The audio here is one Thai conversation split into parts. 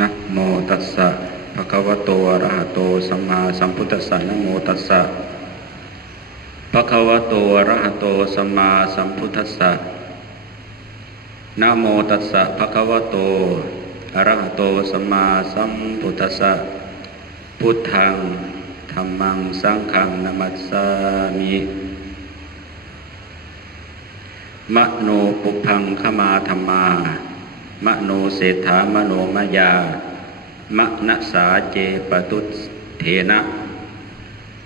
นะโมตัสสะภะคะวะโตอะระหะโตสัมมาสัมพุทธัสสะนะโมตัสสะภะคะวะโตอะระหะโตสัมมาสัมพุทธัสสะนะโมตัสสะภะคะวะโตอะระหะโตสัมมาสัมพุทธัสสะพุทธังธัมมังสังฆังนะมัสสามิมโนปุพพังขมาธัมมามโนเศรษฐามโนมยามนัสสาเจปตุเถนะ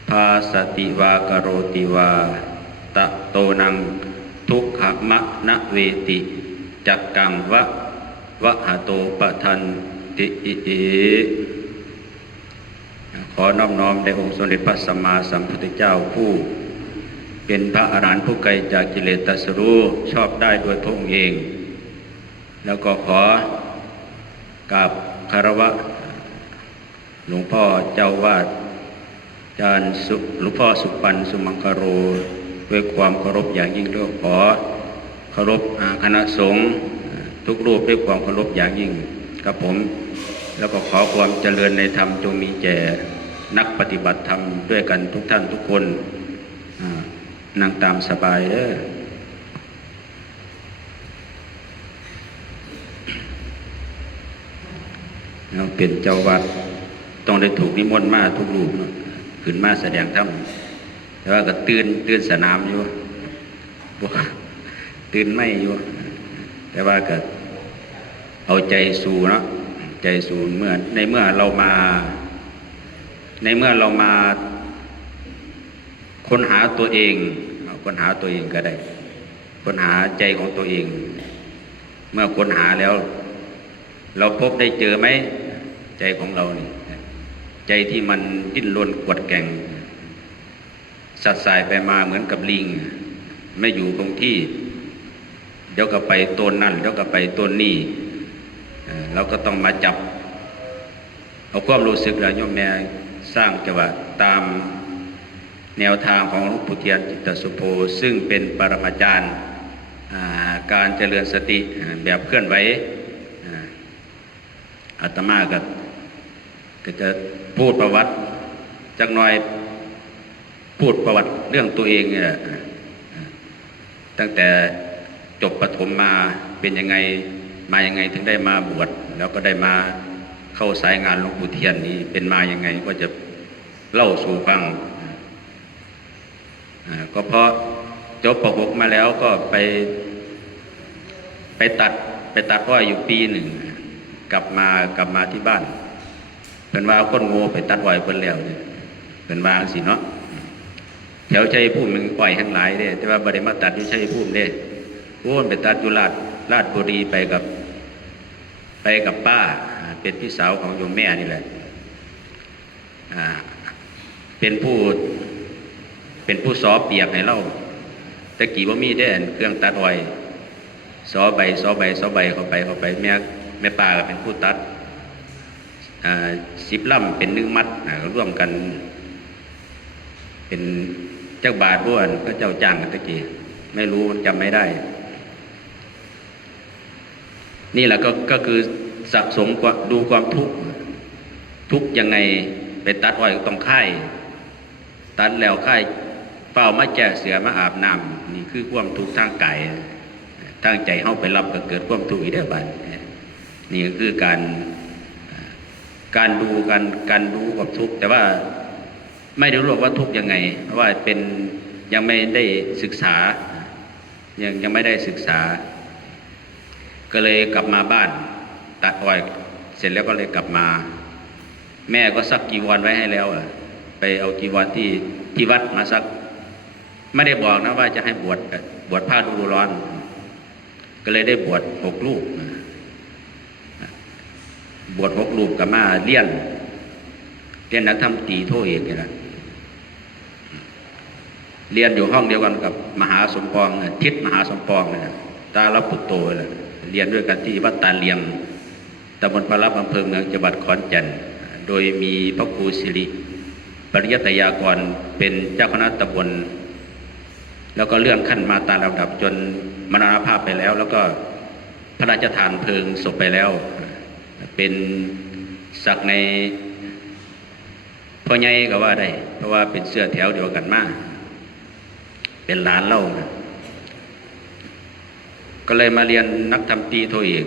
ภาสติวากโรติวาตะโตนังทุกขมะนะเวติจักกังวะหะโตปะทันติขอน้อมน้อมแด่องค์สมเด็จพระสัมมาสัมพุทธเจ้าผู้เป็นพระอรหันต์ผู้ไกลจากกิเลสตรัสรู้ชอบได้โดยพระองค์เองแล้วก็ขอกราบคารวะหลวงพ่อเจ้าวาดอาจารย์หลวงพ่อสุปันสุมังคโรด้วยความเคารพอย่างยิ่งด้วยขอเคารพคณะสงฆ์ทุกรูปด้วยความเคารพอย่างยิ่งกับผมแล้วก็ขอความเจริญในธรรมจงมีแก่นักปฏิบัติธรรมด้วยกันทุกท่านทุกคนนั่งตามสบายเด้อเราเป็นเจ้าวัดต้องได้ถูกนิมนต์มาทุกรูปขึ้นมาแสดงธรรมแต่ว่าก็ตื่นสนามอยู่ตื่นไม่อยู่แต่ว่าก็เอาใจสู่เนาะใจสู่ในเมื่อเรามาค้นหาตัวเองก็ได้ค้นหาใจของตัวเองเมื่อค้นหาแล้วเราพบได้เจอไหมใจของเรานี่ใจที่มันดิ้นรนกวดแก่งสัดสายไปมาเหมือนกับลิงไม่อยู่คงที่เดี๋ยวก็ไปต้นนั่นเดี๋ยวก็ไปต้นนี่เราก็ต้องมาจับเอาความรู้สึกแล้วโยมแม่สร้างจังหวะตามแนวทางของหลวงปู่เทียนจิตตสุโภซึ่งเป็นปรมาจารย์การเจริญสติแบบเคลื่อนไหวอาตมาก็จะพูดประวัติจักหน่อยพูดประวัติเรื่องตัวเองเนี่ยตั้งแต่จบประถมมาเป็นยังไงมายังไงถึงได้มาบวชแล้วก็ได้มาเข้าสายงานหลวงปู่เทียนนี้เป็นมายังไงก็จะเล่าสู่ฟังก็เพราะจบป .6 มาแล้วก็ไปตัดอ้อยอยู่ปีหนึ่งกลับมาที่บ้านเป็นว่าคนโง่ไปตัดอ้อยเพิ่นแล้วเนี่ยเป็นว่าสิเนาะแถวชัยภูมิมันอ้อยทั้งหลายเด้แต่ว่าบ่ได้มาตัดที่ชัยภูมิเด้โอ้ไปตัดอยู่ราชบุรีไปกับป้าเป็นพี่สาวของโยมแม่นี่แหละเป็นผู้สอเปียกให้เราตะกี้ว่ามีได้เครื่องตัดอ้อยสอใบเข้าไปแม่ป้าก็เป็นผู้ตัด10 ลำเป็น1 มัดร่วมกันเป็นเจ้าบาทบ้วนก็เจ้าจ้างกันตะกี้ไม่รู้จำไม่ได้นี่แหละก็คือสะสมดูความทุกข์ยังไงไปตัดอ้อยต้องค่ายตัดแล้วค่ายเฝ้ามาแก่เสือมาอาบน้ำนี่คือความทุกข์ทางกายทางใจเข้าไปรับก็เกิดความทุกข์อีกได้บ้างนี่ก็คือการดูกับทุกข์แต่ว่าไม่ได้รู้ว่าทุกข์ยังไงเพราะว่าเป็นยังไม่ได้ศึกษายังไม่ได้ศึกษาก็เลยกลับมาบ้านตัดอ้อยเสร็จแล้วก็เลยกลับมาแม่ก็ซักจีวรไว้ให้แล้วไปเอาจีวรที่วัดมาซักไม่ได้บอกนะว่าจะให้บวชผ้าฤดูร้อนก็เลยได้บวช6 รูปบวช6 รูปกับมาเรียนนักธรรมตรีโทเอกนี่แหละเรียนอยู่ห้องเดียวกันกับมหาสมปองทิศมหาสมปองนะตาลปุตโตเลยเรียนด้วยกันที่วัดตาเลียงตำบลพระรับอำเภอเมืองจังหวัดขอนแก่นโดยมีพระครูสิริปริยัตยากรเป็นเจ้าคณะตำบลแล้วก็เลื่อนขั้นมาตามลำดับจนมรณภาพไปแล้วก็พระราชทานเพลิงศพไปแล้ว เป็นศักดิ์ในพ่อใหญ่ก็ว่าได้เพราะว่าเป็นเสื้อแถวเดียวกันมาเป็นหลานเล่าก็เลยมาเรียนนักทำตีโทเอก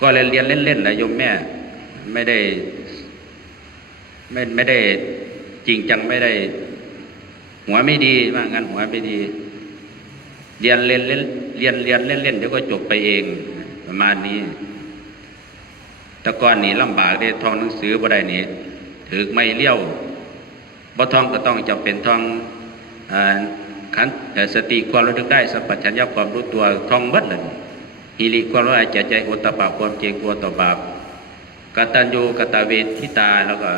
ก็เลยเรียนเล่นๆแหละโยมแม่ไม่ได้จริงจังไม่ได้หัวไม่ดีว่างั้นหัวไม่ดีเรียนเล่นเล่นเรียนเล่นเดี๋ยวก็จบไปเองประมาณนี้แต่ก่อนนี่ลำบากได้ท่องหนังสือบ่ได้นี่ถือไม่เลี้ยวบ่ท่องก็ต้องจำเป็นท่องขันสติความระลึกได้สัมปชัญญะความรู้ตัวท่องเบิดเลยหิริความละอายใจโอตตปะความเกรงกลัวต่อบาปกตัญญูกตเวทิตาแล้วก็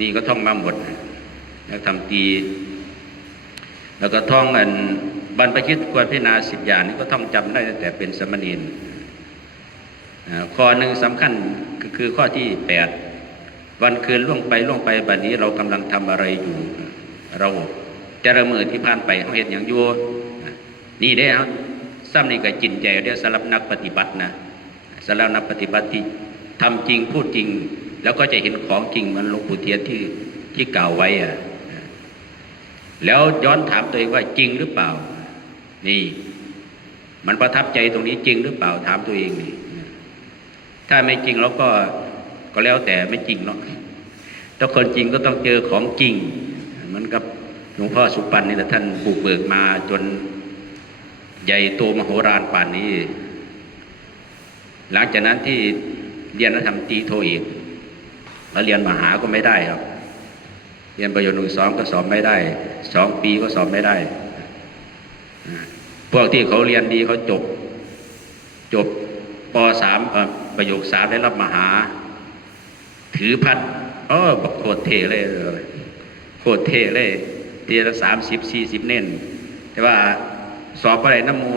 นี่ก็ท่องมาหมดแล้วทำตีแล้วก็ท่องบรรพชิตควรพิจารณา10 อย่างนี้ก็ท่องจำได้ตั้งแต่เป็นสมณีข้อหนึ่งสำคัญก็คือข้อที่8วันคืนล่วงไปบัดนี้เรากำลังทำอะไรอยู่เราแต่ละมือที่ผ่านไปเขาเห็นอย่างอยู่นี่ได้ครับซ้ำนี่ก็จินใจได้สำหรับนักปฏิบัตินะสำหรับนักปฏิบัติที่ทำจริงพูดจริงแล้วก็จะเห็นของจริงเหมือนหลวงปู่เทียนที่กล่าวไว้แล้วย้อนถามตัวเองว่าจริงหรือเปล่านี่มันประทับใจตรงนี้จริงหรือเปล่าถามตัวเองนี่ถ้าไม่จริงเราก็แล้วแต่ไม่จริงเนาะถ้าคนจริงก็ต้องเจอของจริงเหมือนกับหลวงพ่อสุปันนี่แหละท่านบุกเบิกมาจนใหญ่โตมโหฬารป่านนี้หลังจากนั้นที่เรียนแล้วทำตีโทอีกแล้วเรียนมหาก็ไม่ได้ครับเรียนประโยชน์1 2ก็สอบไม่ได้2 ปีก็สอบไม่ได้พวกที่เขาเรียนดีเขาจบป.3 ประโยค 3ได้รับมหาถือพัดบอกโคตรเท่เลยโคตรเท่เลยทีละ30-40 เน้นแต่ว่าสอบอะไรน้ำมัว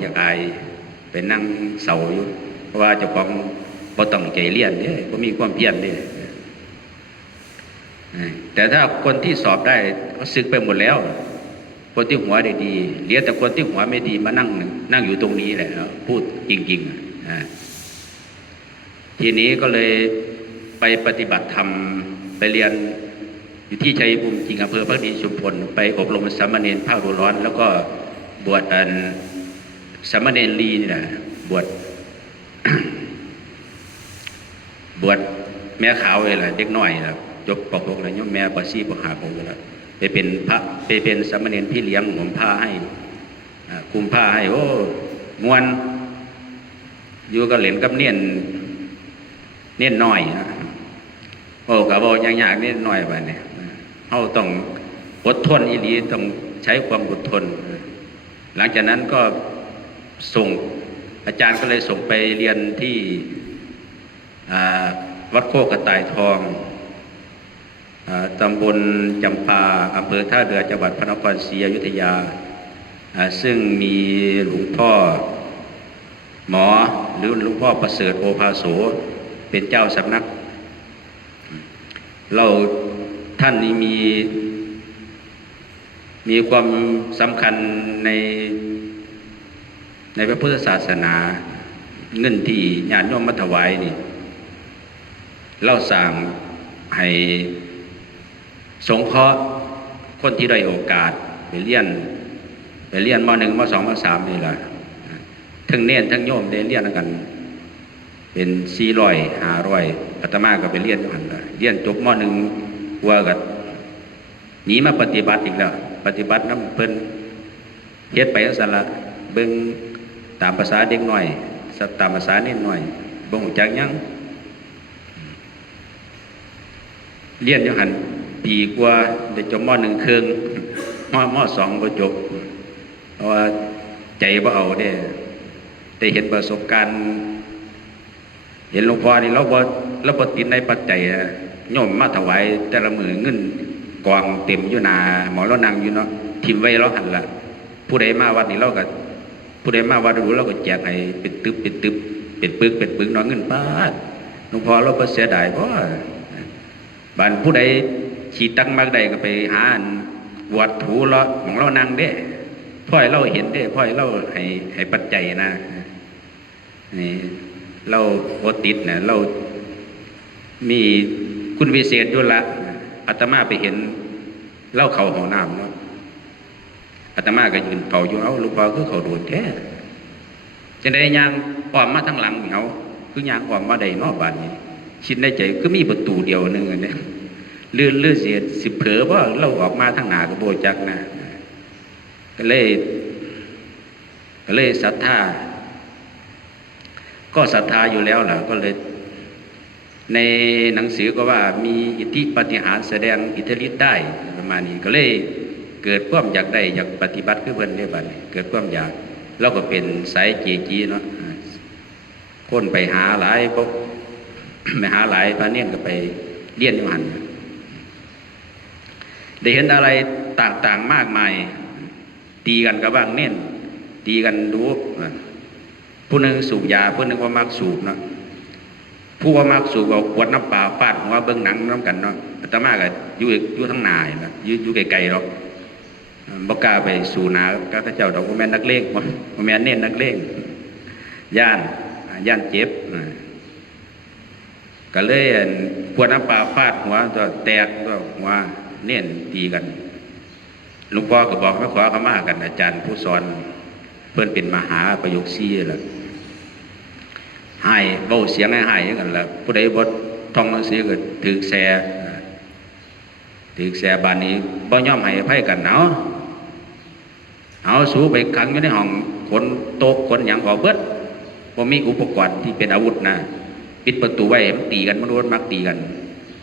อยากอายเป็นนั่งเศร้าอยู่เพราะว่าเจ้าของบ่ต้องใจเรียนเนี่ยบ่มีความเพียรเนี่ยแต่ถ้าคนที่สอบได้เขาศึกไปหมดแล้วคนที่หัวได้ดีเหลือแต่คนที่หัวไม่ดีมานั่งอยู่ตรงนี้แหละพูดจริงๆทีนี้ก็เลยไปปฏิบัติธรรมไปเรียนอยู่ที่ชัยภูมิจริงอำเภอพระดีชุมพลไปอบรมสามเณรภาคฤดูร้อนแล้วก็บวชสามเณรลีนี่แหละบวช บวชแม่ขาวเลยแหละเด็กน้อยครับจบปกแล้วยมแม่ป.4 ป.5ผมแล้วไปเป็นพระไปเป็นสามเณรพี่เลี้ยงผมผ้าให้คุมผ้าให้มวนอยู่กับเหรียญกับเนียนน้อยนะกับยากๆเนียนน้อยไปเนี่ยเขาต้องอดทนอีหลีต้องใช้ความอดทนหลังจากนั้นก็ส่งอาจารย์ก็เลยส่งไปเรียนที่วัดโคกกระต่ายทองตำบลจำปาอำเภอท่าเรือจังหวัดพระนครศรีอยุธยาซึ่งมีหลวงพ่อหมอหรือหลวงพ่อประเสริฐโอภาโสเป็นเจ้าสำนักเราท่านนี้มีความสำคัญในพระพุทธศาสนาเงินที่ญาติโยมมาถวายนี่เราสั่งให้สงเคราะห์คนที่ได้โอกาสไปเรียนม.1 ม.2 ม.3 นี่แหละทั้งเน้นทั้งโยมได้เรียนกันเป็น400 500อาตมาก็ไปเรียนอยู่หั่นล่ะเรียนจบม.1 ว่าก็หนีมาปฏิบัติอีกแล้วปฏิบัตินำเพิ่นเฮ็ดไปจังซั่นล่ะเบิ่งตามภาษาเด็กน้อยตามภาษาเน้นน้อยบ่ฮู้จักหยังเรียนอยู่หั่นปีกว่าได้จบม.1 ครึ่งม.2 บ่จบเพราะว่าใจบ่เอาเด้ได้เห็นประสบการณ์เห็นหลวงพ่อนี่เราบ่ติดในปัจจัยโยมมาถวายแต่ละมื้อเงินกองเต็มอยู่หน้าหมอเรานั่งอยู่เนาะทิ่มไว้เราหั่นล่ะผู้ใดมาวัดนี่เราก็ผู้ใดมาวัดรู้เราก็แจกให้เป็นตึบเป็นปึกเนาะเงินปาดหลวงพ่อเราบ่เสียดายบ่บ้านผู้ใดฉีดตังมากใดก็ไปหาวัดถูเราของเรานั่งเด้พ่อให้เราเห็นเด้พ่อให้เราให้ปัจจัยนะนี่ เราโอติดเนี่ยเรามีคุณวิเศษอยู่ละอาตมาไปเห็นเล่าเขาห้องน้ำเนาะอาตมาก็ยืนเฝ้าอยู่เอาลูกพ่อคือเขาโดนแท้จะได้ยางอ้อมมาทั้งหลังเขาคือยางอ้อมมาได้นอกบ้านนี้คิดในใจก็มีประตูเดียวนึงเนี่ยเลื่อนเสียสิเผลอว่าเราออกมาทั้งหนาก็โบจักนะก็เลยศรัทธาก็ศรัทธาอยู่แล้วล่ะก็เลยในหนังสือก็ว่ามีอิทธิปาฏิหาริย์แสดงอิทธิฤทธิ์ได้ประมาณนี้ก็เลยเกิดความอยากได้อยากปฏิบัติคือเพิ่นได้บัดนี้เกิดความอยากเราก็เป็นสายเจจีเนาะคนไปหาหลายพวกไปหาหลายพระเนียนก็ไปเลี้ยนอยู่หันได้เห็นอะไรต่างๆมากมายตีกันกับบ้างเน้นตีกันดูผู้หนึ่งสูบยาผู้หนึ่งว่ามักสูบเนาะผู้ว่ามักสูบเอาขวดน้ำเปล่าฟาดหัวเบิ้งหนังน้ำกันเนาะอาตมาก็อยู่ทั้งนายนะอยู่ไกลๆหรอกบ่กล้าไปสู่นาก็พระเจ้าดอกบ่แม่นนักเลงบ่แม่นเน้นนักเลงย่านเจ็บก็เลยขวดน้ำเปล่าฟาดหัวตัวแตกตัวหัวเน้นตีกันหลวงพ่อก็บอกให้ขอขมากันอาจารย์ผู้สอนเพื่อนเป็นมหาประโยคซี่แหละหายเบาเสียงให้หายกันละผู้ใดบดท่องหนังสือก็ถือแสบานนี้บ่ย่อมให้อภัยกันเอาสู้ไปขังอยู่ในห้องคนโต๊ะคนอย่างก่อเบิดบ่มีอุปกรณ์ที่เป็นอาวุธนะปิดประตูไว้มันตีกันมันรู้มักตีกัน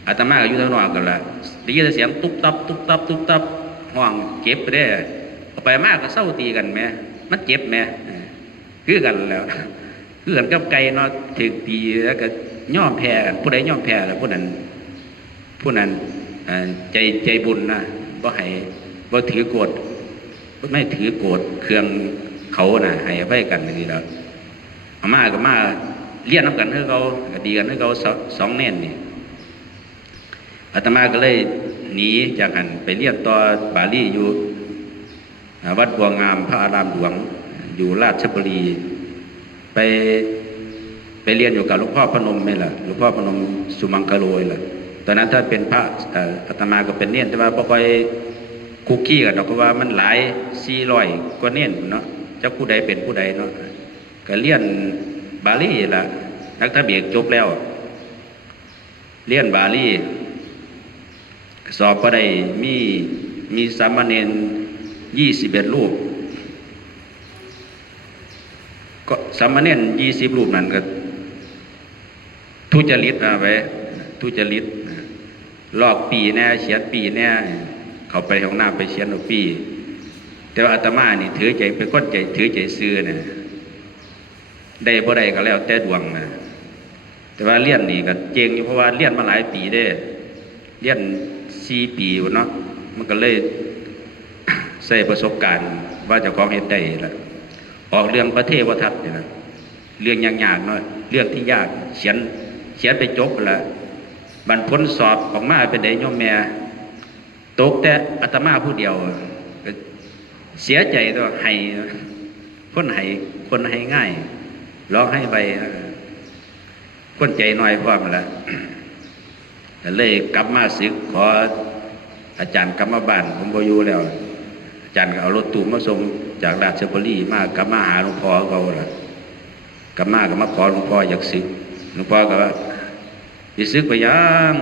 อาตมาก็อยู่ทางนอกกันละได้ยินเสียงตุ๊บตับตุ๊บตับตุ๊บตับห้องเจ็บไปได้เอาไปมากก็เศร้าตีกันแม่มันเจ็บแม่คือกันแล้วคือกันกับไก่เนาะถึงตีแล้วก็ย่อมแพ้กันผู้ใดย่อมแพ้แล้วผู้นั้นใจบุญนะบ่ถือโกรธไม่ถือโกรธเครื่องเขาน่ะให้อภัยกันนี่แล้วเอามาก็มาเลี้ยนน้ำกันให้เขาก็ดีกันให้เขาสองเน้นนี่อาตมาก็เลยหนีจากหันไปเรียนต่อบาลีอยู่วัดบัวงามพระอารามหลวงอยู่ราชบุรีไปเรียนอยู่กับหลวงพ่อพนมนี่แหละหลวงพ่อพนมสุมังคโลยแหละตอนนั้นถ้าเป็นพระอาตมาก็เป็นเนียนแต่ว่าบ่ค่อยคุกกี้กันเพราะว่ามันหลาย400กว่าเนียนเนาะเจ้าผู้ใดเป็นผู้ใดเนาะก็เรียนบาลีล่ะนักทะเบียนจบแล้วเรียนบาลีสอบก็ได้มีสามเณร21 รูปก็สามเณร20 รูปนั่นก็ทุจริตไปทุจริตลอกปีแน่เขียนปีแน่เขาไปห้องน้ำไปเขียนเอาปีแต่ว่าอาตมานี่ถือใจเป็นก้นใจถือใจซื่อเนี่ยได้บ่ได้ก็แล้วแต่ดวงนะแต่ว่าเลี้ยนนี่ก็เจงอยู่เพราะว่าเลี้ยนมาหลายปีได้เลี้ยน4 ปีเนาะมันก็เลยใช้ประสบการณ์ว่าเจ้าของเฮ็ดได้ละออกเรื่องพระเทวทัตนี่นะเรื่องยากๆเนาะเรื่องที่ยากเขียนไปจบละบรรพ้นสอบออกมาเป็นไดโยมแม่ตกแต่อาตมาผู้เดียวเสียใจตัวให้คนให้ง่ายร้องให้ไปคนใจน้อยพร้อมละเลยกลับมาศึกขออาจารย์กรรมบาลผมบ่อยู่แล้วอาจารย์ก็เอารถตู้มาส่งจากราชบุรีมากลับมาหาหลวงพ่อเขาล่ะกลับมาขอหลวงพ่ออยากศึกหลวงพ่อก็ว่าสิศึกไปยัง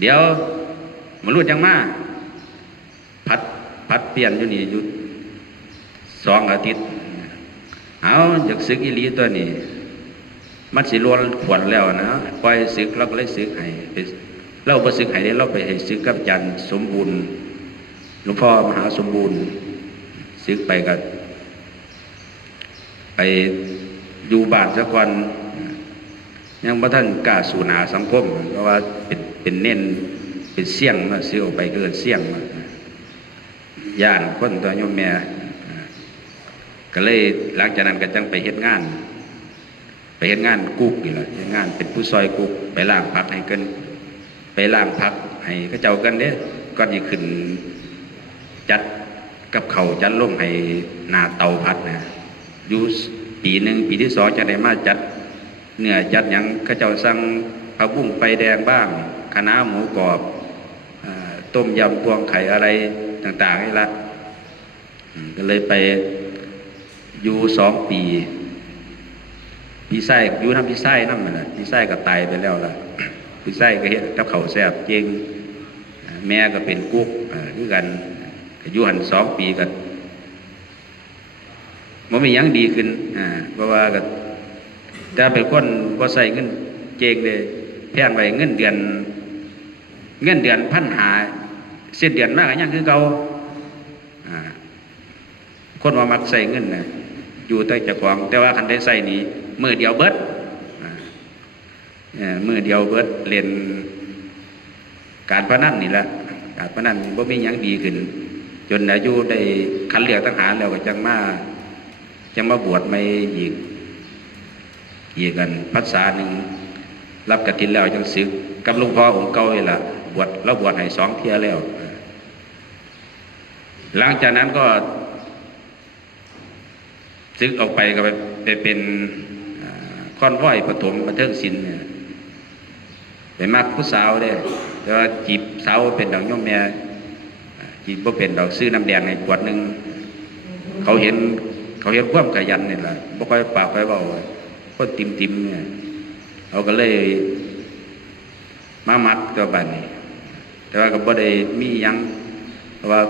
เดี๋ยวมันรู้จังมาพัดเปลี่ยนอยู่นี่อยู่2 อาทิตย์เอาอยากศึกอีหลีตัวนี้มันสิล้วนขวนแล้วนะปล่อยศึกเราก็เลยศึกให้เราบ่ศึกให้เราไปให้ศึกกับอาจารย์สมบูรณ์หลวงพ่อมหาสมบูรณ์ศึกไปกับไปอยู่บ้านสักวันยังบ่ท่านกล้าสู่หน้าสังคมเพราะว่าเป็นเน้นเป็นเสี่ยงมาซื้อออกไปเกินเสี่ยงมาย่านคนตัวโยมแม่ก็เลยหลังจากนั้นก็จังไปเฮ็ดงานกุ๊กนี่แหละเฮ็ดงานเป็นผู้ซอยกุ๊กไปล้างผักให้เกินไปล้างผักให้เขาเจ้ากันเด้ก่อนสิขึ้นจัดกับเขาจัดลงให้หน้าเตาผัดนะอยู่ปี 1 ปีที่ 2จะได้มาจัด เนื้อจัดหยังเขาเจ้าสั่งผักบุ้งไฟแดงบ้างคะน้าหมูกรอบต้มยำพวงไข่อะไรต่างๆนี่ละก็เลยไปอยู่2 ปีพี่ไส้อยู่น้ำพี่ไส้น้ำมันนะพี่ไส้ก็ตายไปแล้วล่ะพี่ไส้ก็เฮ็ดกับเขาวแซ่บเจงแม่ก็เป็นกุ๊กด้วยกันอยู่หัน2 ปีกันมันไม่ยังดีขึ้นเพราะว่าก็แต่เป็นคนก็ใส่เงินเจงเลยแพงไปเงินเดือน1,500สิ้นเดือนมากยังคือเก่าคนว่ามักใส่เงินนะอยู่ใต้เจ้าของแต่ว่าคันได้ใส่นี้มือเดียวเบิดมือเดียวเบิดเล่นการพนันนี่แหละการพนันบ่มีหยังดีขึ้นจนอายุได้คัดเลือกทหารแล้วก็จังมาบวชไม่อีกกันพรรษาหนึ่งรับกฐินแล้วจังศึกกับหลวงพ่อองค์เก่านี่แหละบวชให้2 เที่ยแล้วหลังจากนั้นก็ศึกออกไปก็ไปเป็นค่อนว้อยปฐมบันเทิงศิลป์เนี่ยไปมักผู้สาวได้แต่ว่าจีบสาวเป็นดอกย่อมแม่จีบบ่เป็นดอกซื้อน้ำแดงให้ขวดนึงเขาเห็นความขยันนี่แหละบ่ค่อยปากค่อยเว้าคนติ่มเนี่ยเขาก็เลยมามักตัวบัดนี้แต่ว่าก็บ่ได้มีหยังเพราะว่า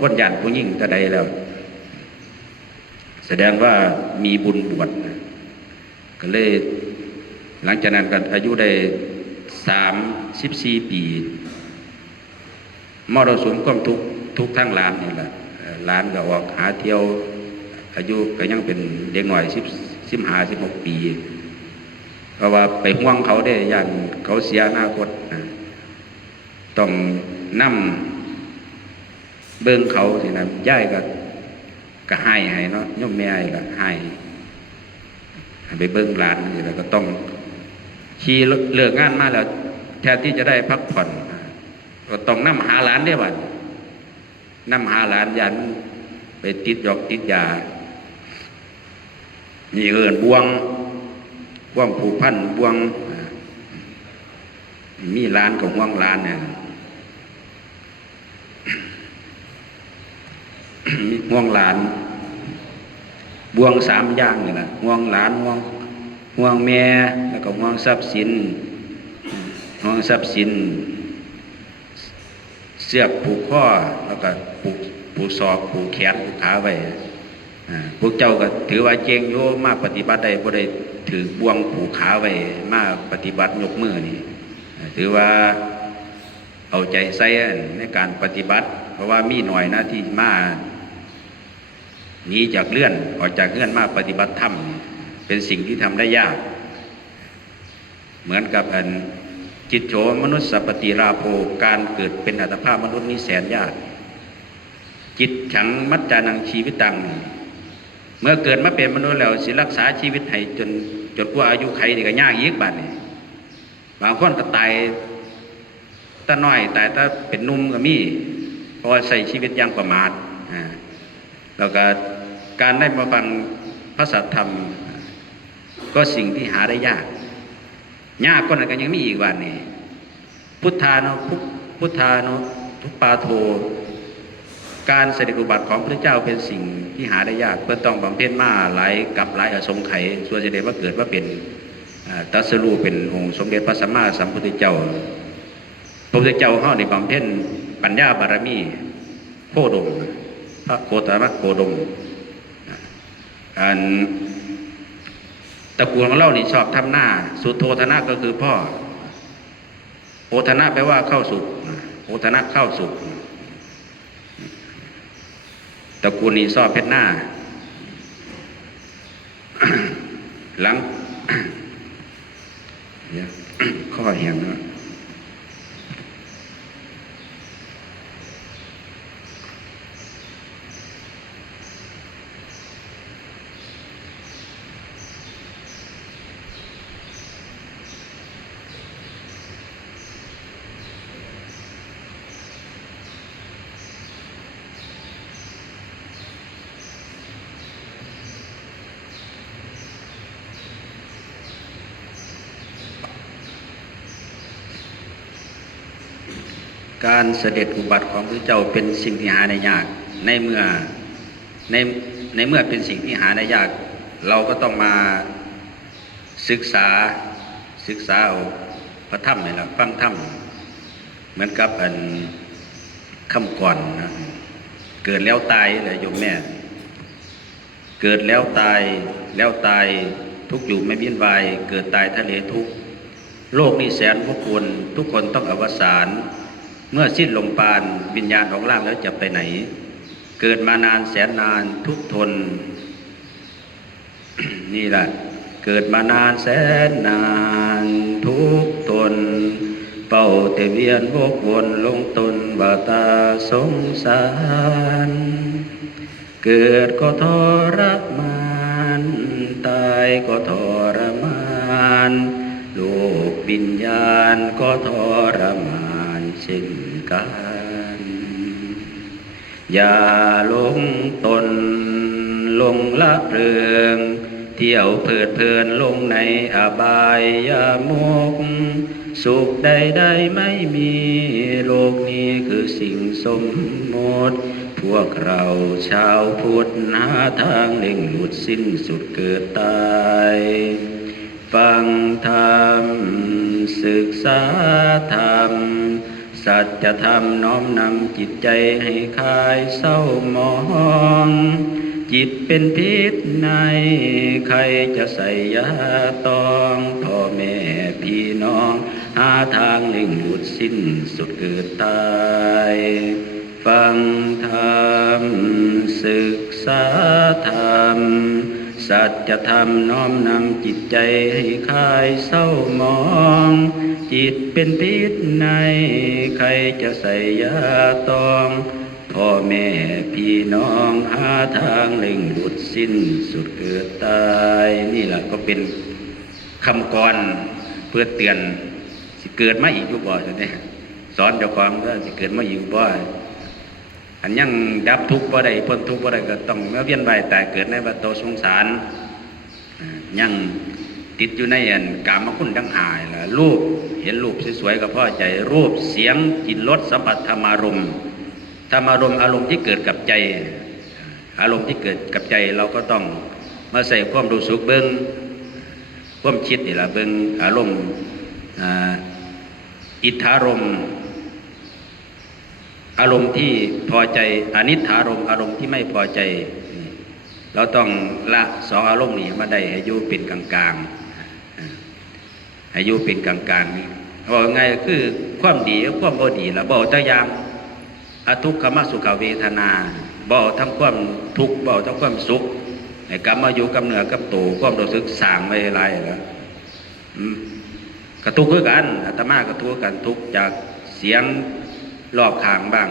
คนหยาดผู้หญิงแต่ใดแล้วแสดงว่ามีบุญบวชก็เลยหลังจากนั้นก็อายุได้34 ปีมรสุมความทุกข์ทั้งหลานนี่แหละหลานก็ออกหาเที่ยวอายุก็ยังเป็นเด็กหน่อย15-16 ปีเพราะว่าไปห่วงเขาได้อย่างเขาเสียอนาคตต้องนั่เบิ่งเขาสินะย่ายก็ให้เนาะย่อมแม่ก็ให้ไปเบิ่งหลานนี่แล้วก็ต้องขี่เลิกงานมาแล้วแทนที่จะได้พักผ่อนก็ต้องนำหาหลานได้บัดนำหาหลานยันไปติดยานี่เอิ้นบ่วงผูกพันบ่วงมีหลานกับห่วงหลานเนี่ยมีห่วงหลานบ่วง3 อย่างนี่แหละห่วงหลานห่วงแม่แล้วก็ห่วงทรัพย์สินเสือกผูกข้อแล้วก็ผูกศอกผูกแขนผูกขาไว้พวกเจ้าก็ถือว่าเจงโยมาปฏิบัติได้บ่ได้ถือบ่วงผูกขาไว้มาปฏิบัติยกมือนี่ถือว่าเอาใจใส่ในการปฏิบัติเพราะว่ามีหน่อยนะที่มาหนีจากเลื่อนออกจากเลื่อนมาปฏิบัติธรรมเป็นสิ่งที่ทำได้ยากเหมือนกับจิตโฉมนุสสปฏิราโภการเกิดเป็นอัตภาพมนุษย์นี้แสนยากจิตขังมัจจานังชีวิตตังเมื่อเกิดมาเป็นมนุษย์แล้วสิรักษาชีวิตให้จนกว่าอายุไขนี่ก็ยากอีกบัดนี้บางคนก็ตายตาน้อยตายตาเป็นหนุ่มก็มีเพราะว่าใส่ชีวิตอย่างประมาทแล้วก็การได้มาฟังพระสัทธรรมก็สิ่งที่หาได้ยากก็นั้นก็ยังมีอีกวันนี้พุทธานุทุปาโทการเสด็จอุบัติของพระเจ้าเป็นสิ่งที่หาได้ยากเพื่อต้องบำเพ็ญมาหลายอสงไขยส่วนจะได้ว่าเกิดว่าเป็นตรัสรู้เป็นองค์สมเด็จพระสัมมาสัมพุทธเจ้าพระพุทธเจ้าเฮาได้บำเพ็ญปัญญาบารมีโคดมพระโคตรโคดมตระกูลของเรานี่ชอบทำหน้าสุโธธนะก็คือพ่อโอธนะแปลว่าเข้าสุขโอธนะเข้าสุขตระกูลนี้ชอบเพชรหน้า หลัง ข้อแห่งนะ การเสด็จอุบัติของพระเจ้าเป็นสิ่งที่หาได้ยากในเมื่อในในเมื่อเป็นสิ่งที่หาได้ยากเราก็ต้องมาศึกษาเอาพระธรรมนี่แหละฟังธรรมเหมือนกับอันคำก่อนนะเกิดแล้วตายเลยโยมแม่เกิดแล้วตายทุกอยู่ไม่เวียนว่ายเกิดตายทะเลทุกโลกนี้แสนพวกคุณทุกคนต้องอวสานเมื่อสิ้นลมปราณวิญญาณของร่างแล้วจะไปไหนเกิดมานานแสนนานทุกทน นี่แหละเกิดมานานแสนนานทุกทนเป่าแต่เวียนวกวนลงตนบาตาสงสารเกิดก็ทรมานตายก็ทรมานโลกวิญญาณก็ทรมานเช่นกันอย่าหลงตนลงละเริงเที่ยวเพลิดเพลินลงในอบายมุขสุขใดๆไม่มีโลกนี้คือสิ่งสมมติพวกเราชาวพุทธหาทางเล่งหลุดสิ้นสุดเกิดตายฟังธรรมศึกษาธรรมสัจธรรมน้อมนำจิตใจให้คลายเศร้าหมองจิตเป็นพิษในใครจะใส่ยาตองพ่อแม่พี่น้องหาทางเล่งหลุดสิ้นสุดเกิดตายฟังธรรมศึกษาธรรมสัจธรรมน้อมนำจิตใจให้คลายเศร้าหมองจิตเป็นพิษในใครจะใส่ยาตองพ่อแม่พี่น้องหาทางเล่งหลุดสิ้นสุดเกิดตายนี่แหละก็เป็นคำกรเพื่อเตือนสิเกิดมาอีกอยู่บ่ใช่ไหมสอนเจ้าของก็สิเกิดมาอีกบ่อันยังดับทุกข์บ่ได้พ้นทุกข์บ่ได้ก็ต้องมาเวียนว่ายตายเกิดในวัฏสงสารยังติดอยู่ในอันกามคุณทั้งหายล่ะรูปเห็นรูปสวยๆก็พอใจรูปเสียงกลิ่นรสสัมผัสธรรมารมณ์ธรรมารมณ์อารมณ์ที่เกิดกับใจอารมณ์ที่เกิดกับใจเราก็ต้องมาใส่ความรู้สึกเบิ่งความคิดนี่ล่ะเบิ่งอารมณ์อิทธารมณ์อารมณ์ที่พอใจอนิถฐารมณ์อารมณ์ที่ไม่พอใจเราต้องละสองอารมณ์นี้มาได้ให้อยู่เป็นกลางๆให้อยู่เป็นกลางๆบอกไงคือความดีกับความบ่ดีละบ่ตัวอย่างอทุกขมสุขเวทนาบ่ทั้งความทุกข์บ่ทั้งความสุขให้กลับมาอยู่กับเนื้อกับตัวความรู้สึกสร้างไว้หลายแล้วกระทุกข์คือกันอาตมากระทุกข์กันทุกข์จากเสียงรอบข้างบ้าง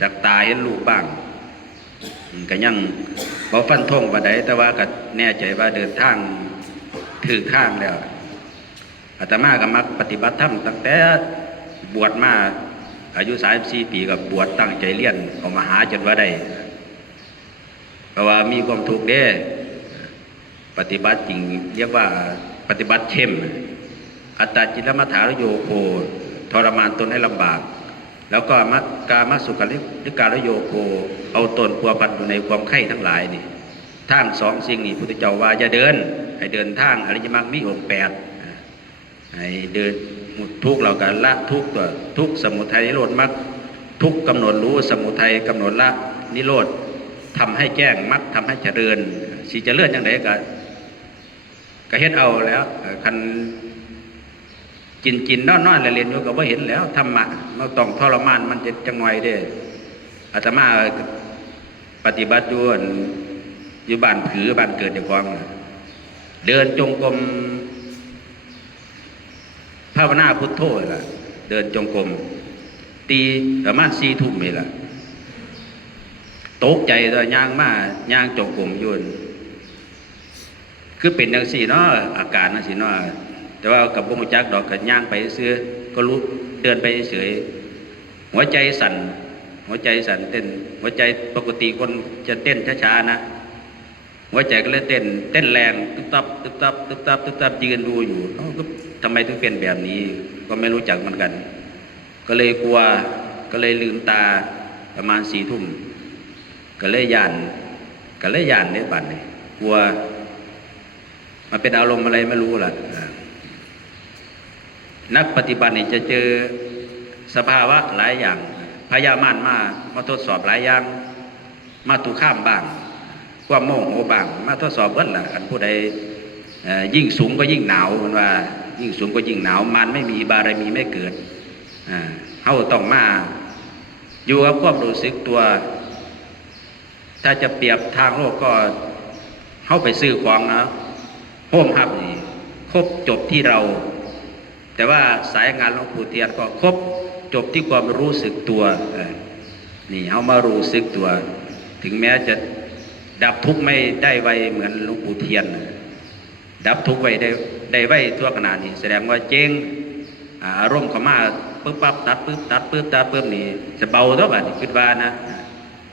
จากตาเห็นรูปบ้างก็ยังบ่ฟันธงว่าใดแต่ว่าก็แน่ใจว่าเดินทางถือข้างแล้วอาตมาก็มักปฏิบัติธรรมตั้งแต่บวชมาอายุ34 ปีกับบวชตั้งใจเรียนออกมาหาจนว่าได้เพราะว่ามีความทุกข์เด้ปฏิบัติจริงเรียกว่าปฏิบัติเข้มอัตตาจิตมัฏฐานโยโคทรมานตนให้ลำบากแล้วก็มัตกามสุขลิการโยโคเอาตนพัวพันอยู่ในความไข่ทั้งหลายนี่ทางสองสิ่งนี้พุทธเจ้าว่าจะเดินให้เดินทางอริยมรรคมีองค์8ให้เดินทุกเรากันละทุกตัวทุกสมุทัยนิโรธมรรคทุกกำหนดรู้สมุทัยกำหนดละนิโรธทำให้แจ้งมรรคทำให้เจริญสิเจริญอย่างไรก็เฮ็ดเอาแล้วคันกินนอนเรียนอยู่ก็บ่เห็นแล้วธรรมะมันต้องทรมานมันจะจังหน่อยเด้อาตมาปฏิบัติอยู่บ้านผือบ้านเกิดเจ้าของเดินจงกรมภาวนาพุทโธล่ะเดินจงกรมตีประมาณ4 ทุ่มนี่ล่ะตกใจตัวย่างมาย่างจงกรมอยู่คือเป็นจังซี่เนาะอาการจังซี่เนาะแต่ว่ากับบ่รู้จักดอกก็ย่างไปซื่อก็รู้เดินไปเฉยหัวใจสั่นเต้นหัวใจปกติคนจะเต้นช้าๆนะหัวใจก็เลยเต้นแรงตึ๊บตับยืนดูอยู่ก็ทำไมถึงเป็นแบบนี้ก็ไม่รู้จักเหมือนกันก็ ก็เลยกลัวก็เลยลืมตาประมาณ4 ทุ่มก็เลยย่านเนี่ยบัดนี้กลัวมันเป็นอารมณ์อะไรไม่รู้ล่ะนักปฏิบัตินี่จะเจอสภาวะหลายอย่างพยามารมาทดสอบหลายอย่างมาตุข้ามบ้างความโมโหบ้างมาทดสอบเบิ้ลล่ะอันผู้ใดยิ่งสูงก็ยิ่งหนาวมันว่ายิ่งสูงก็ยิ่งหนาวมันไม่มีบารมีไม่เกิดเฮาต้องมาอยู่กับความรู้สึกตัวถ้าจะเปรียบทางโลกก็เฮาไปซื้อของนะโฮมฮับนี่ครบจบที่เราแต่ว่าสายงานหลวงปู่เทียนก็ครบจบที่ความรู้สึกตัวนี่เฮามารู้สึกตัวถึงแม้จะดับทุกข์ไม่ได้ไวเหมือนหลวงปู่เทียนดับทุกข์ไว้ได้ไวทั่วขนาดนี้แสดงว่าเจ๊งอารมณ์เข้ามาปึ๊บปั๊บตัดปึ๊บตัดปึ๊บตัดปึ๊บนี่จะเบาเท่าไหร่คิดว่านะ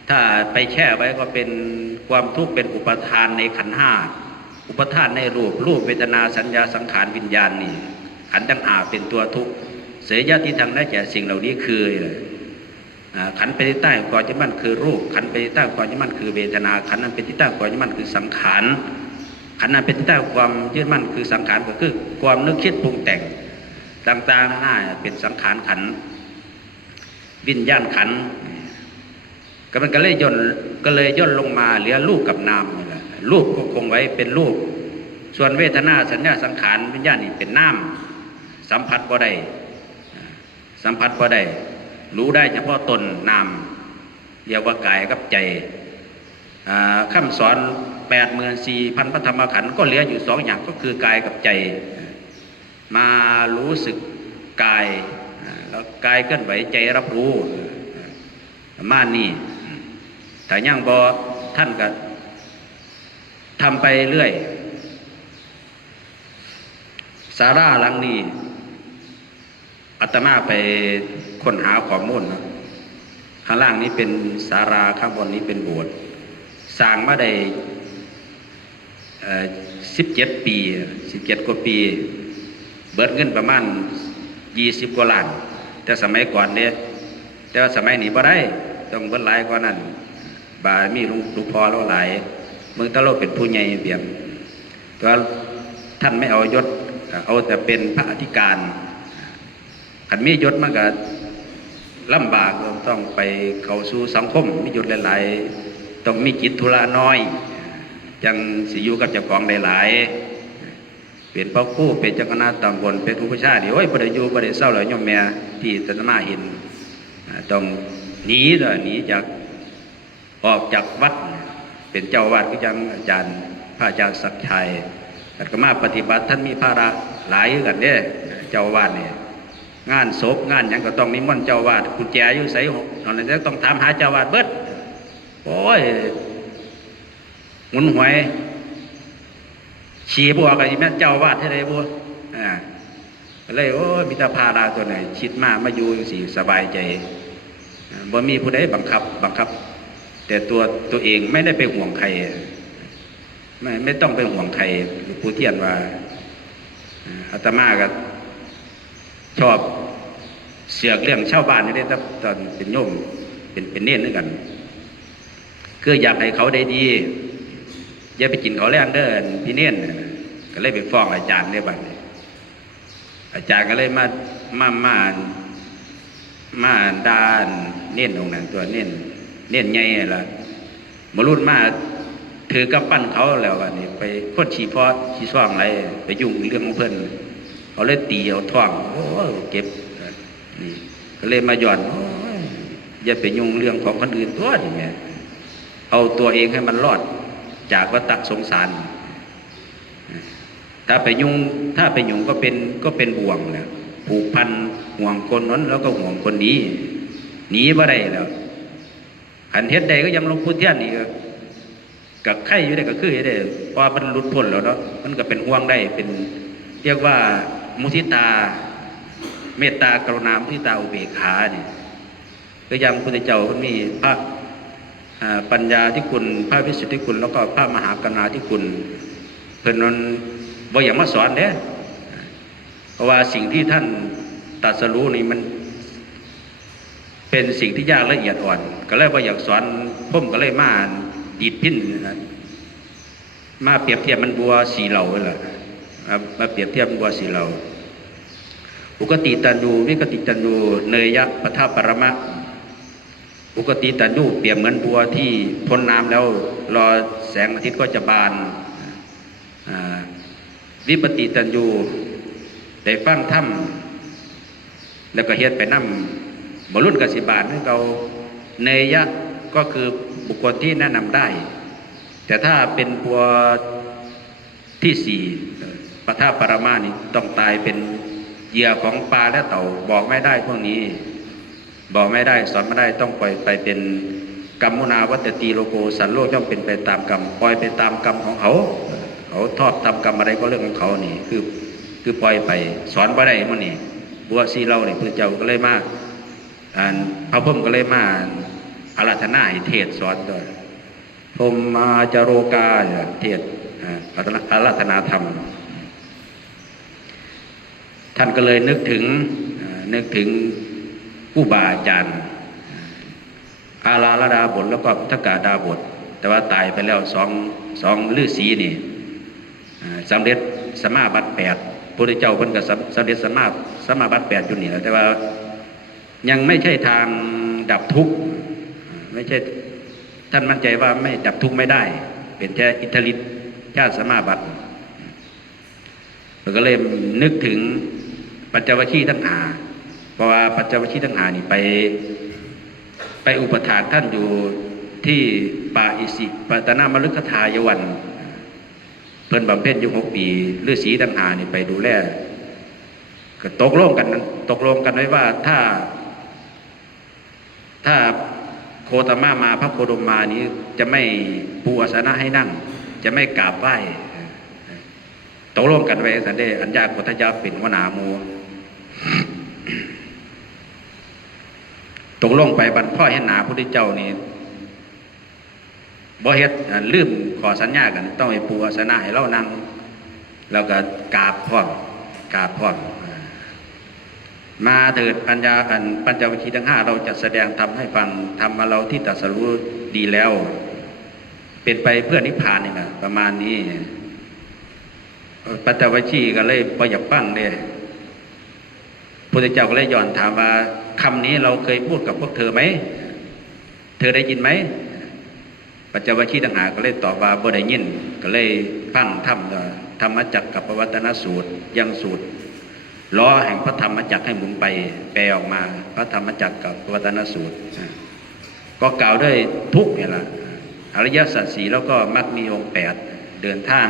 ถ้าไปแช่ไว้ก็เป็นความทุกข์เป็นอุปทานในขันธ์ห้าอุปทานในรูปเวทนาสัญญาสังขารวิญญาณนี่ขันธ์ทั้งห้าเป็นตัวทุกข์เสียยะที่ทำได้แก่สิ่งเหล่านี้คือขันธ์เป็นที่ตั้งก่อนที่มันคือรูปขันธ์เป็นที่ตั้งก่อนที่มันคือเวทนาขันธ์นั้นเป็นที่ตั้งก่อนที่มันคือสังขารขันธ์นั้นเป็นที่ตั้งความยึดมั่นคือสังขารก็คือความนึกคิดปรุงแต่งต่างๆหน้าเป็นสังขารขันธ์วิญญาณขันธ์ก็มันก็เลยย่นลงมาเหลือรูปกับนามนี่แหละรูปก็คงไว้เป็นรูปส่วนเวทนาสัญญาสังขารวิญญาณนี่เป็นนามสัมผัสบ่ได้รู้ได้เฉพาะตนนามเรียกว่ากายกับใจคำสอน84,000 พระธรรมขันธ์ก็เหลืออยู่2 อย่างก็คือกายกับใจมารู้สึกกายแล้วกายเคลื่อนไหวใจรับรู้มานี่แต่ยังบ่ท่านก็ทำไปเรื่อยศาลาหลังนี้อาตมาไปค้นหาข้อมูลนะข้างล่างนี้เป็นศาลาข้างบนนี้เป็นโบสถ์สร้างมาได้17 ปี17 กว่าปีเบิดเงินประมาณ20 กว่าล้านแต่สมัยก่อนเนี่ยแต่ว่าสมัยนี้บ่ได้ต้องเบิดหลายกว่านั้นบามีหลวงพ่อเราหลายเมืองตะโลเป็นผู้ใหญ่เบี่ยมแต่ว่าท่านไม่เอายศเอาแต่เป็นพระอธิการขันมียศมันก็ลำบากต้องไปเข้าสู่สังคมมียศหลายๆต้องมีจิตธุระน้อยจังสิอยู่กับเจ้าของหลายๆเป็นพ่อครูเป็นเจ้าคณะตำบลเป็นผู้ผู้ชายดิโอ้ยบ่ได้อยู่บ่ได้เศร้าเลยโยมแม่ที่อาตมาเห็นต้องหนีจากออกจากวัดเป็นเจ้าวาดก็ยังอาจารย์พระอาจารย์ศักดิ์ชัยแต่ก็มาปฏิบัติท่านมีภาระหลายกันเนี่ยเจ้าวาดเนี่ยงานศพงานอย่างก็ต้องนิมนต์เจ้าวาดกุญแจอยู่ใส่นั่นแหละต้องถามหาเจ้าวาดเบิดโอ้ยหมุนหวยฉีบัวกับแม่เจ้าวาดให้ได้บัวเลยโอ้ยมีตาพาราตัวไหนชิดมาอยู่สิสบายใจบ่มีผู้ใดบังคับแต่ตัวเองไม่ได้ไปห่วงใครไม่ต้องไปห่วงใครหลวงปู่เทียนว่าอาตมาก็ชอบเสือกเรื่องชาวบ้านนี่ได้ตอนเป็นโยมเป็นเน้นด้วยกันคืออยากให้เขาได้ดีอย่าไปกินเขาแรงเด้อพี่เน้นก็เลยไปฟ้องอาจารย์ในบัดนี้อาจารย์ก็เลยมาด่าเน้นองค์นั้นตัวเน้นใหญ่ล่ะมารุ่นมาถือกำปั้นเขาแล้ววันนี้ไปโคตรชี้ฟ้องอะไรไปยุ่งเรื่องของเพื่อนเขาเลยตีเอาท่องโอ้เก็บนี่ก็เลยมาหย่อนอย่าไปยุ่งเรื่องของคนอื่นตัวนี่แม่เอาตัวเองให้มันรอดจากวัฏสงสารถ้าไปยุ่งก็เป็นบ่วงแล้วผูกพันห่วงคนนั้นแล้วก็ห่วงคนนี้หนีบ่ได้แล้วขันเฮ็ดใดก็ยังหลวงปู่เทียนนี่กับไข่อยู่ได้ก็คือได้พอมันหลุดพ้นแล้วเนาะมันก็เป็นห่วงได้เป็นเรียกว่ามุทิตาเมตตากรุณามุทิตาอุเบกขาเนี่ยก็ยังพระพุทธเจ้ามันมีพระปัญญาที่คุณพระวิสุทธิคุณแล้วก็พระมหากรุณาธิคุณเพิ่นนั้นบ่อย่างมาสอนเด้เพราะว่าสิ่งที่ท่านตรัสรู้นี่มัน เป็นสิ่งที่ยากละเอียดอ่อนก็เลยว่าอยากสอนผมก็เลยมาดีดพิ้นมาเปรียบเทียบมันบัวสีเหล่าเลยล่ะมาเปรียบเทียบมันบัวสีเหล่าอุกติตันยูวิกติตันยูเนยยะปะทะปรมะอุกติตันยูเปรียบเหมือนบัวที่พ้นน้ำแล้วรอแสงอาทิตย์ก็จะบานวิปติตันยูได้ฟังถ้ำแล้วก็เฮ็ดไปนั่บรุ่นกสิบาลให้เราเนยยะก็คือบุคคลที่แนะนำได้แต่ถ้าเป็นบัวที่สี่ปะทะปรมานี่ต้องตายเป็นเหยื่อของปลาและเต่าบอกไม่ได้พวกนี้บอกไม่ได้สอนไม่ได้ต้องปล่อยไปเป็นกรรมมุนาวัตติโลโกสันโลกย่อมเป็นไปตามกรรมปล่อยไปตามกรรมของเขาทอดทำกรรมอะไรก็เรื่องของเขานี่คือปล่อยไปสอนไม่ได้มันนี่บัวสีเราเนี่ยพระเจ้าก็เลยมาพระพุทธก็เลยมาอาราธนาให้เทศสอนด้วยพรหมาจาโรกาเทศอาราธนาธรรมท่านก็เลยนึกถึงผู้บาอาจารย์อาราลดาบทแล้วก็พุทธกาดาบทแต่ว่าตายไปแล้วสองฤาษีนี่สำเร็จสมาบัติ8พระพุทธเจ้าเพิ่นก็สำเร็จสมาบัติ8อยู่นี่แหละแต่ว่ายังไม่ใช่ทางดับทุกข์ไม่ใช่ท่านมั่นใจว่าไม่ดับทุกข์ไม่ได้เป็นแค่อิทธิฤทธิ์ชาติสมาบัติก็เลยนึกถึงปัจจวัคคีย์ทั้ง5เพราะว่าปัจจวัคคีย์ทั้ง5นี่ไปอุปถากท่านอยู่ที่ป่าอิสิปตนามฤคทายวันเพิ่นบำเพ็ญอยู่6 ปีฤาษีทั้ง5นี่ไปดูแลก็ตกลงกันไว้ว่าถ้าโคตมะมาพระโคดมมานี้จะไม่ปูอาสนะให้นั่งจะไม่กราบไหว้ตกลงกันไว้สันเดอัญญาโกฏยาเป็นวนาโมตกลงไปบรรพ่อให้หนาพระพุทธเจ้านี่บ่เฮ็ดลืมขอสัญญากันต้องให้ปูอาสนะให้เรานั่งแล้วก็กราบพร้อมมาเถิดปัญจวัคคีย์ทั้ง5เราจะแสดงธรรมให้ฟังธรรมมาเราที่ตรัสรู้ดีแล้วเป็นไปเพื่อนิพพานนี่นะประมาณนี้ปัญจวัคคีย์ก็เลยบ่อยากฟังเด้พระพุทธเจ้าก็เลยย้อนถามว่าคำนี้เราเคยพูดกับพวกเธอไหมเธอได้ยินไหมปัญจวัคคีย์ทั้ง5ก็เลยตอบว่าบ่ได้ยินก็เลยฟังธรรมจักรกับปวัตตนสูตรยังสูตรล้อแห่งพระธรรมจักรให้หมุนไปแปลออกมาพระธรรมจักรกับปวัตตนสูตรก็กล่าวด้วยทุกเนี่ยล่ะอริยสัจ4แล้วก็มรรคมีองค์8เดินทาง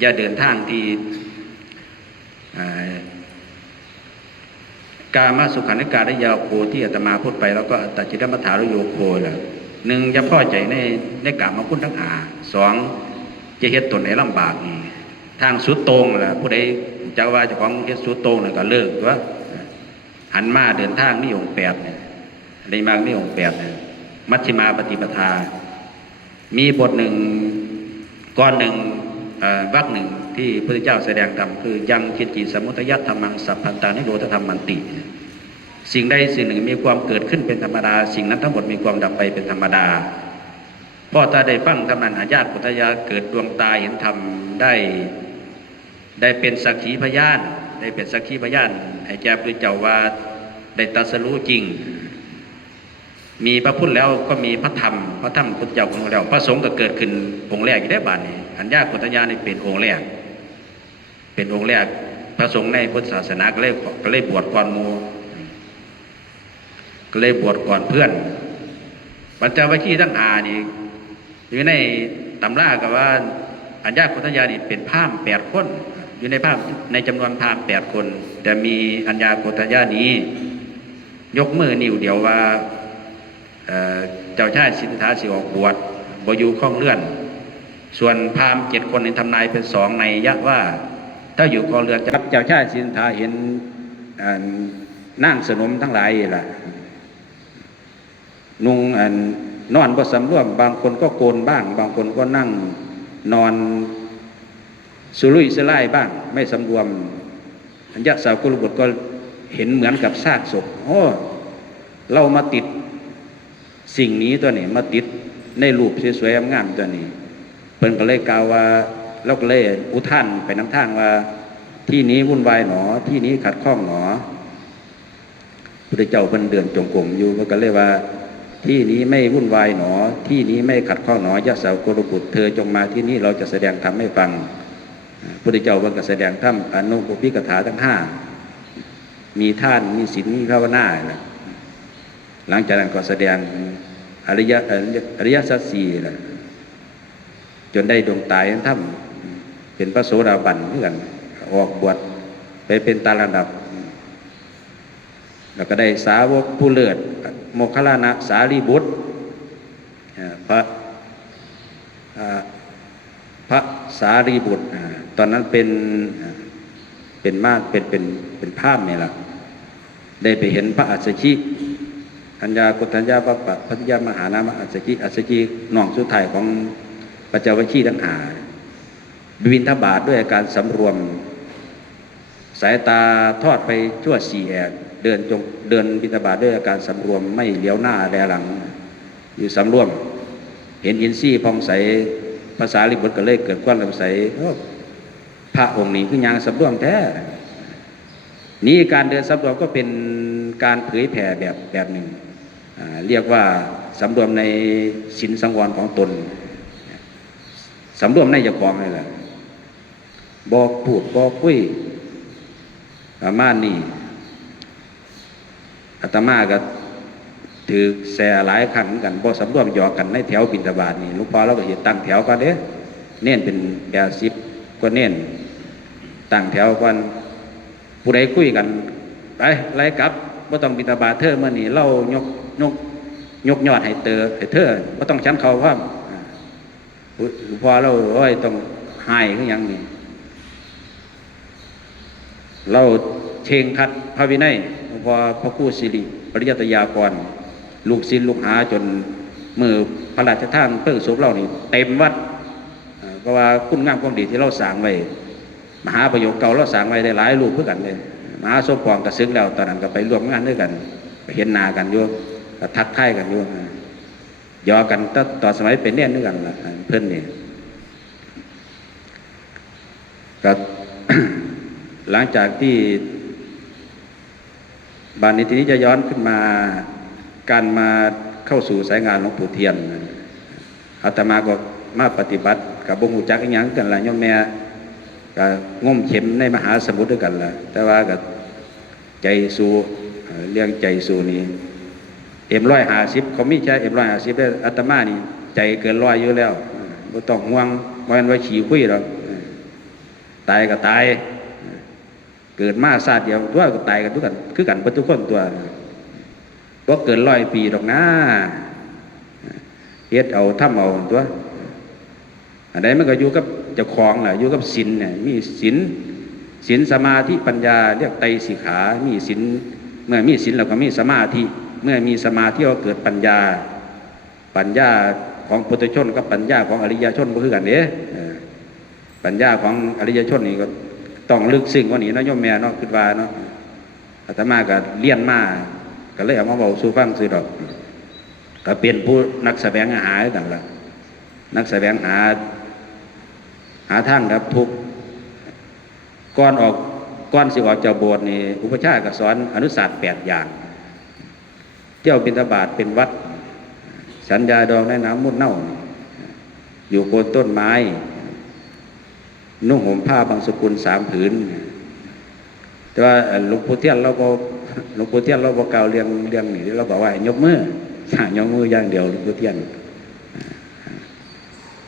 อย่าเดินทางที่กามาสุขันธิการยาวโคที่อาตมาพูดไปแล้วก็ตัจจิตมัฏฐารุโยโคแหละ1อย่าพอใจในกามคุณทั้ง2จะเฮ็ดตนให้ลำบากนี่ทางสุดโต่งแหละผู้ใดจะว่าเจ้าของเฮ็ดสุดโต่งก็เลิกว่าหันมาเดินทางมีองค์8เนี่ยได้มามีองค์8เนี่ยมัชฌิมาปฏิปทามีบทหนึ่งก่อนหนึ่งวรรคหนึ่งที่พระพุทธเจ้าแสดงธรรมคือยังคิดจิสมุทัยธรรมังสัพพันตานิโรธธรรมมันติสิ่งใดสิ่งหนึ่งมีความเกิดขึ้นเป็นธรรมดาสิ่งนั้นทั้งหมดมีความดับไปเป็นธรรมดาพ่อตาได้ฟังธรรมนั้นอาญาติปุถยาเกิดดวงตาเห็นธรรมได้เป็นสักขีพยานให้แก่พระเจ้าว่าได้ตรัสรู้จริงมีพระพุทธแล้วก็มีพระธรรมพุทธเจ้าของเราพระสงฆ์ก็เกิดขึ้นองค์แรกอยู่ได้บาดนี้อัญญาโกฏญาณเป็นองค์แรกพระสงฆ์ในพุทธศาสนาก็เลยบวชก่อนหมู่ก็เลยบวชก่อนเพื่อนปัญจวัคคีย์ทั้ง5นี่อยู่ในตำราก็ว่าอัญญาโกฏญาณเป็นพราหมณ์8 คนอยู่ในพราหมณ์ในจำนวนพราหมณ์8 คนแต่มีอัญญาโกฏญาณนี้ยกมือนิ้วเดียวว่าเจ้าชายสิทธัตถะสิออกบวชบ่อยู่ข้องเลื่อนส่วนพราหมณ์7 คนในทำนายเป็น2ในยะว่าถ้าอยู่ข้องเลื่อนจะรับเจ้าชายสิทธัตถะเห็นนางสนมทั้งหลายล่ะนุ่งนอนบ่สำรวมบางคนก็โกนบ้างบางคนก็นั่งนอนสุรุ่ยสุร่ายบ้างไม่สำรวมอัญญาสาวกุลบุตรก็เห็นเหมือนกับซากศพโอ้ เรามาติดสิ่งนี้ตัวนี้มาติดในรูปสวยๆงามๆตัวนี้เพิ่นก็เลยกล่าวว่าเราก็เลยอุทานไปน้ำทางว่าที่นี้วุ่นวายหนอที่นี้ขัดข้องหนอพระเจ้าเพิ่นเดินจงกรมอยู่เพิ่นก็เลยว่าที่นี้ไม่วุ่นวายหนอที่นี้ไม่ขัดข้องหนอยะสาวกรุบุตรเธอจงมาที่นี่เราจะแสดงธรรมให้ฟังพระเจ้าเพิ่นก็แสดงธรรมอนุปุพิกถาทั้งห้ามีท่านมีศีลมีภาวนาหลังจากนั้นก็แสดงอริยสัจสี่จนได้ดวงตายทั้งเป็นพระโสดาบันเหมือนกันออกบวชไปเป็นตาระดับแล้วก็ได้สาวกผู้เลิศโมคคัลลานะสารีบุตรพระสารีบุตรตอนนั้นเป็นมากเป็นภาพนี่แหละได้ไปเห็นพระอัสสชิธัญญากุฏัญญาปัปปะพัทยามหานามอัสสชิน้องสุดท้ายของปัจจวัคคีย์ทั้งห้าบิณฑบาตด้วยอาการสำรวมสายตาทอดไปชั่วสี่แอกเดินบิณฑบาตด้วยอาการสำรวมไม่เลี้ยวหน้าแลหลังอยู่สำรวมเห็นอินทรีย์ผ่องใสภาษาลิบุตรก็เลยเกิดความสงสัยพระองค์นี้คือยางสำรวมแท้นี้การเดินสำรวมก็เป็นการเผยแผ่แบบหนึ่งเรียกว่าสำรวมในศีลสังวรของตนสำรวมในเจ้าของนี่แหละบอกพูดบอกคุยประมาณนี้อาตมาก็ถือแส่หลายครั้งกันบ่สำรวมหยอกกันในแถวบิณฑบาตนี่หลวงพ่อเราก็เห็นตั้งแถวกันเด้เน้นเป็น80ก็เน้นตั้งแถวกันผู้ใดคุยกันไปไล่กลับบ่ต้องบิณฑบาตเธอเมื่อนี้เรายกยอดให้เธอบ่ต้องชั้นเขาว่าหลวงพ่อเราต้องให้คือหยังนี่เราเชงคัดพระวินัยหลวงพ่อพระครูสิริปริยัตยากรลูกศิษย์ลูกหาจนมือพระราชทานเพิ่งศพเรานี่เต็มวัดเพราะว่าคุณงามความดีที่เราสร้างไว้มหาประโยคเก่าเราสร้างไว้ได้หลายรูปเพื่อกันเลยมหาสมปองกระซึ้งแล้วตอนนั้นก็ไปร่วมงานด้วยกันไปเห็นหน้ากันอยู่ทักทายกันอยู่ยอกันต่อสมัยเป็นเน่นด้วยกันละเพื่อนนี่ก็ หลังจากที่บานนี้ทีนี้จะย้อนขึ้นมาการมาเข้าสู่สายงานหลวงปู่เทียนอาตมาก็มาปฏิบัติกับบงหูจักอีกอย่างกันละโยมแม่ก็ง่มเข็มในมหาสมุทรด้วยกันละแต่ว่าก็ใจสู้เรื่องใจสู้นี้150เขามีใช้150ได้อาตมานี่ใจเกิน100อยู่แล้วบ่ต้องห่วงวันไว้ขี่คุยหรอกตายก็ตายเกิดมาชาติเดียวตัวก็ตายกันทุกกันคือกันทุกคนตัวก็เกิน100 ปีหรอกนะเฮ็ดเอาทำเอาตัวอันใดมันก็อยู่กับเจ้าของแหละอยู่กับศีลเนี่ยมีศีลสมาธิปัญญาเรียกไตรสิกขามีศีลเมื่อมีศีลแล้วก็มีสมาธิเมื่อมีสมาธิก็เกิดปัญญาของปุถุชนกับปัญญาของอริยชนบ่คือกันเด้ปัญญาของอริยชนนี่ก็ต้องลึกซึ้งกว่านี้เนาะโยมแม่เนาะคิดว่าเนาะอาตมาก็เรียนมาก็เลยเอามาเว้าสู่ฟังซื่อดอกก็เป็นผู้นักแสวงหาต่างละนักแสวงหาทางดับทุกข์ก่อนสิออกจากโบสถ์นี่อุปชฌาย์ก็สอนอนุศาสตร์8อย่างเที่ยวบิณฑบาตเป็นวัดสัญญาดองในน้ำมุดเน่าอยู่โคนต้นไม้นุ่งห่มผ้าบางสกุล3 ผืนแต่ว่าหลวงปู่เทียนเราบอกกล่าวเรื่องนี้เราบอกว่ายกมือยกมืออย่างเดียวหลวงปู่เทียน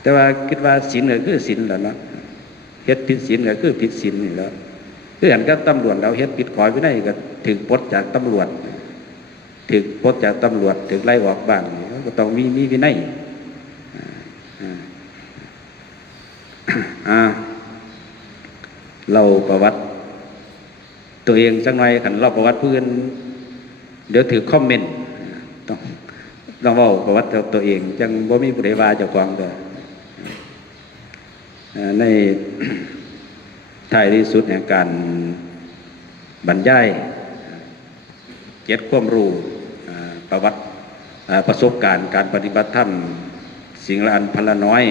แต่ว่าคิดว่าศีลก็คือศีลแหละเนาะเฮ็ดผิดศีลก็คือผิดศีลนี่แล้วคืออย่างกับตำรวจเราเฮ็ดผิดขอวินัยก็ถึงปลดจากตำรวจถึงปลดจากตำรวจถึงไล่ออกบ้างก็ต้องมีวินัยเราประวัติตัวเองสักหน่อยขันเราประวัติเพื่อนเดี๋ยวถือคอมเมนต์ต้องเว้าประวัติตัวเองจังบ่มีผู้ใดว่าเจ้าของเด้อในท้ายที่สุดแห่งการบรรยาย7 ความรู้ ประวัติประสบการณ์การปฏิบัติธรรมสิ่งละอันพนละน้อย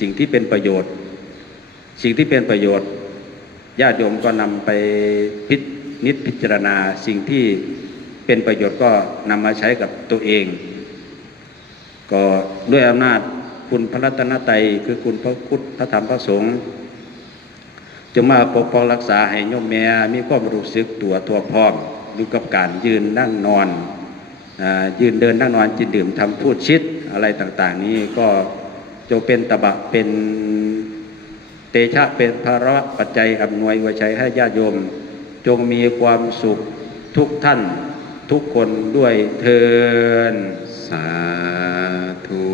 สิ่งที่เป็นประโยชน์ญาติโยมก็นำไปพิจารณาสิ่งที่เป็นประโยชน์ก็นำมาใช้กับตัวเอง ก็ด้วยอำนาจคุณพระรัตนตรัยคือคุณพระพุทธพระธรรมพระสงฆ์จะมาปกป้องรักษาให้โยมแม่มีความรู้สึกตัวพร้อมอยู่กับการยืนนั่งนอนยืนเดินนั่งนอนจิตดื่มทำพูดชิดอะไรต่างๆนี้ก็จะเป็นตบะเป็นเตชะเป็นภาระปัจจัยอำนวยไว้ใช้ให้ญาติโยมจงมีความสุขทุกท่านทุกคนด้วยเทินสาธุ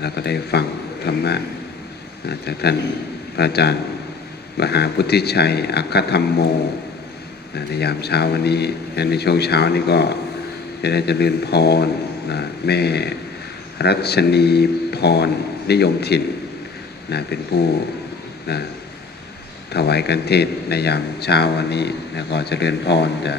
แล้วก็ได้ฟังธรรมะจากท่านพระอาจารย์มหาพุทธิชัยอัคคธรรมโมในยามเช้าวันนี้ในช่วงเช้านี้ก็จะได้เจริญพรแม่รัชนีพรนิยมถิ่นเป็นผู้ถวายกันเทศในยามเช้าวันนี้แล้วก็เจริญพรจะ